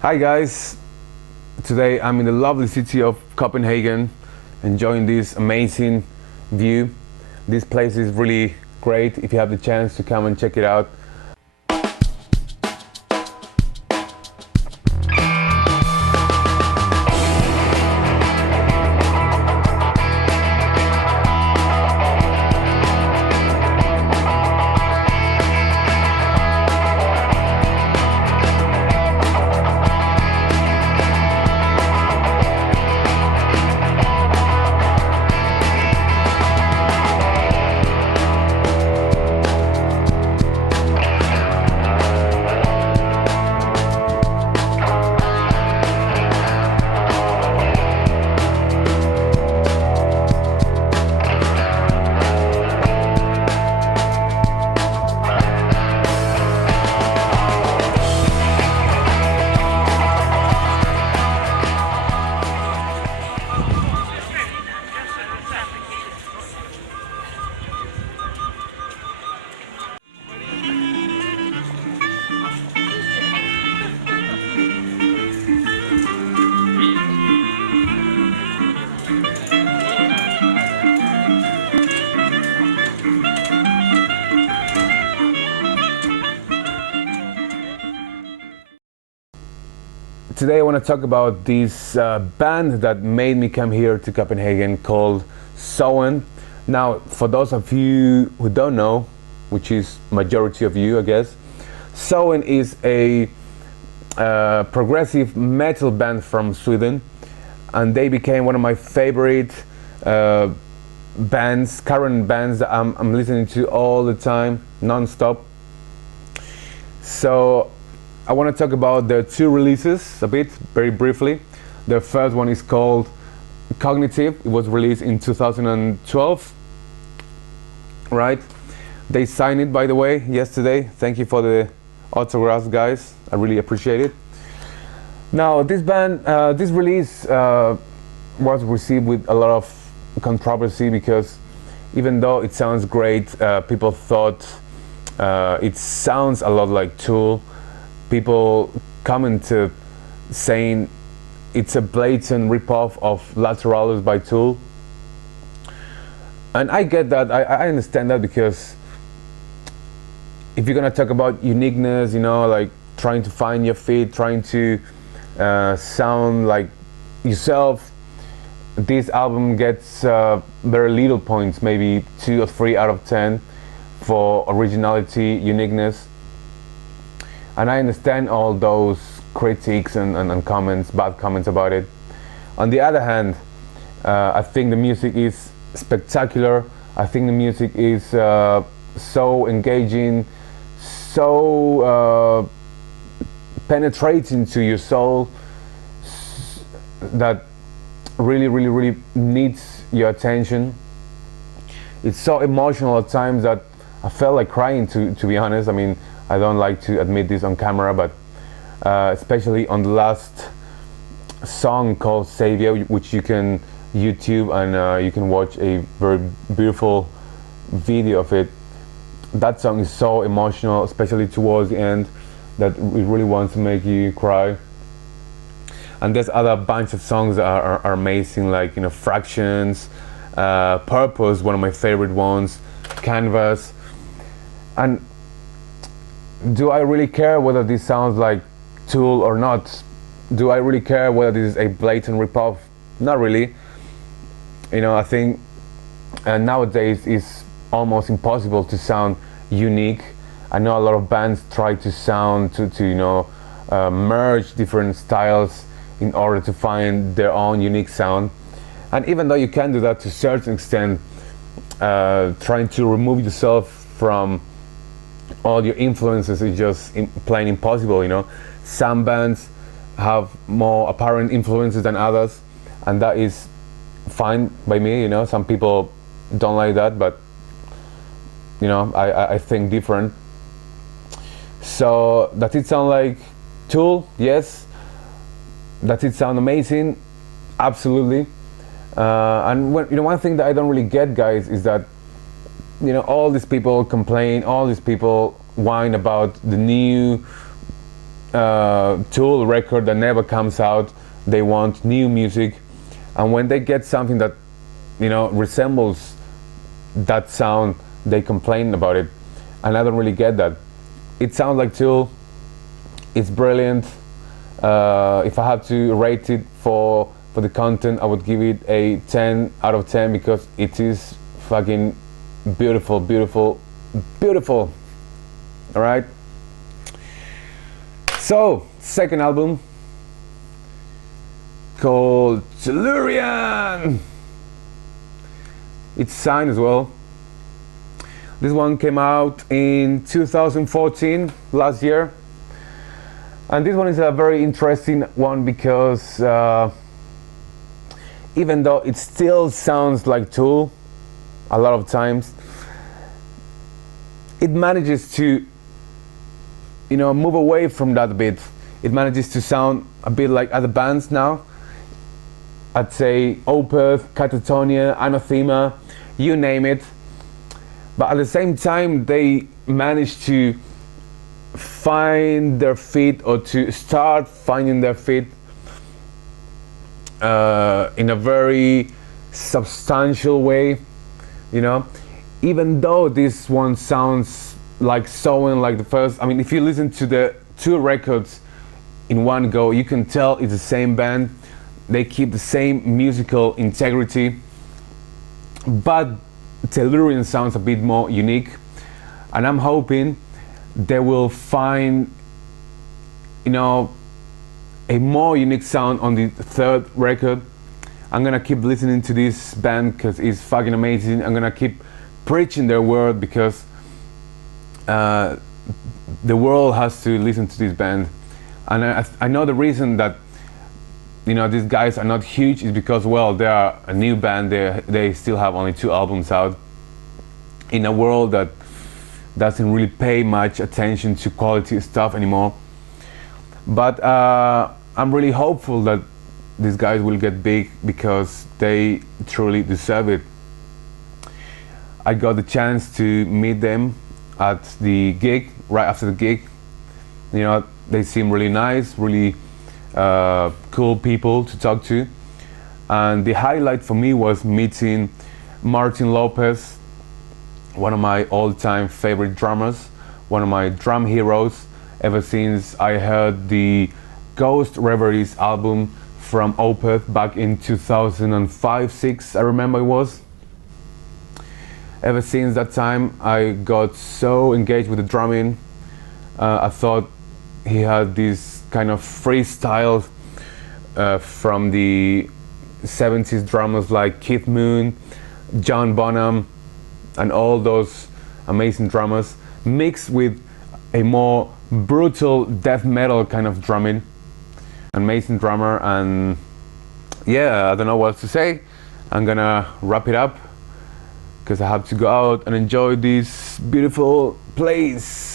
Hi guys, today I'm in the lovely city of Copenhagen, enjoying this amazing view. This place is really great. If you have the chance to come and check it out, today I want to talk about this band that made me come here to Copenhagen called Soen. Now, for those of you who don't know, which is majority of you, I guess, Soen is a progressive metal band from Sweden, and they became one of my favorite bands, current bands that I'm listening to all the time, non-stop. So I want to talk about their two releases a bit, very briefly. The first one is called Cognitive. It was released in 2012, right? They signed it, by the way, yesterday. Thank you for the autographs, guys. I really appreciate it. Now, this band, this release was received with a lot of controversy because even though it sounds great, people thought it sounds a lot like Tool. People commented saying it's a blatant ripoff of Lateralis by Tool. And I get that, I understand that, because if you're gonna talk about uniqueness, you know, like trying to find your feet, trying to sound like yourself, this album gets very little points, maybe 2 or 3 out of 10 for originality, uniqueness. And I understand all those critiques and comments, bad comments about it. On the other hand, I think the music is spectacular. I think the music is so engaging, so penetrating to your soul, that really needs your attention. It's so emotional at times that I felt like crying, to be honest. I mean, I don't like to admit this on camera, but especially on the last song called Savior, which you can YouTube and you can watch a very beautiful video of it. That song is so emotional, especially towards the end, that it really wants to make you cry. And there's other bunch of songs that are amazing, like, you know, Fractions, Purpose, one of my favorite ones, Canvas. And do I really care whether this sounds like Tool or not? Do I really care whether this is a blatant ripoff? Not really. You know, I think nowadays it's almost impossible to sound unique. I know a lot of bands try to sound to you know, merge different styles in order to find their own unique sound. And even though you can do that to a certain extent, trying to remove yourself from all your influences is just plain impossible, you know. Some bands have more apparent influences than others, and that is fine by me, you know. Some people don't like that, but you know, I think different. So does it sound like Tool? Yes. Does it sound amazing? Absolutely. And you know, one thing that I don't really get, guys, is that, you know, all these people complain, all these people whine about the new Tool record that never comes out. They want new music, and when they get something that, you know, resembles that sound, they complain about it, and I don't really get that. It sounds like Tool. It's brilliant. If I had to rate it for the content, I would give it a 10 out of 10 because it is fucking beautiful, beautiful, beautiful. All right. So, second album called Tellurian. It's signed as well. This one came out in 2014, last year. And this one is a very interesting one because even though it still sounds like Tool a lot of times, it manages to, you know, move away from that a bit. It manages to sound a bit like other bands now. I'd say Opeth, Catatonia, Anathema, you name it. But at the same time, they manage to find their feet, or to start finding their feet in a very substantial way, you know. Even though this one sounds like Soen, like the first, I mean, if you listen to the two records in one go, you can tell it's the same band. They keep the same musical integrity, but Tellurian sounds a bit more unique, and I'm hoping they will find, you know, a more unique sound on the third record. I'm gonna keep listening to this band because it's fucking amazing. I'm gonna keep preaching their word because the world has to listen to this band. And I know the reason that, you know, these guys are not huge is because, well, they are a new band. They still have only 2 albums out in a world that doesn't really pay much attention to quality stuff anymore. But I'm really hopeful that these guys will get big because they truly deserve it. I got the chance to meet them at the gig, right after the gig. You know, they seem really nice, really cool people to talk to. And the highlight for me was meeting Martin Lopez, one of my all-time favorite drummers, one of my drum heroes ever since I heard the Ghost Reveries album from Opeth back in 2005-06, I remember it was. Ever since that time, I got so engaged with the drumming. I thought he had this kind of freestyle from the 70s drummers like Keith Moon, John Bonham, and all those amazing drummers, mixed with a more brutal death metal kind of drumming. Amazing drummer, and yeah, I don't know what else to say. I'm gonna wrap it up because I have to go out and enjoy this beautiful place.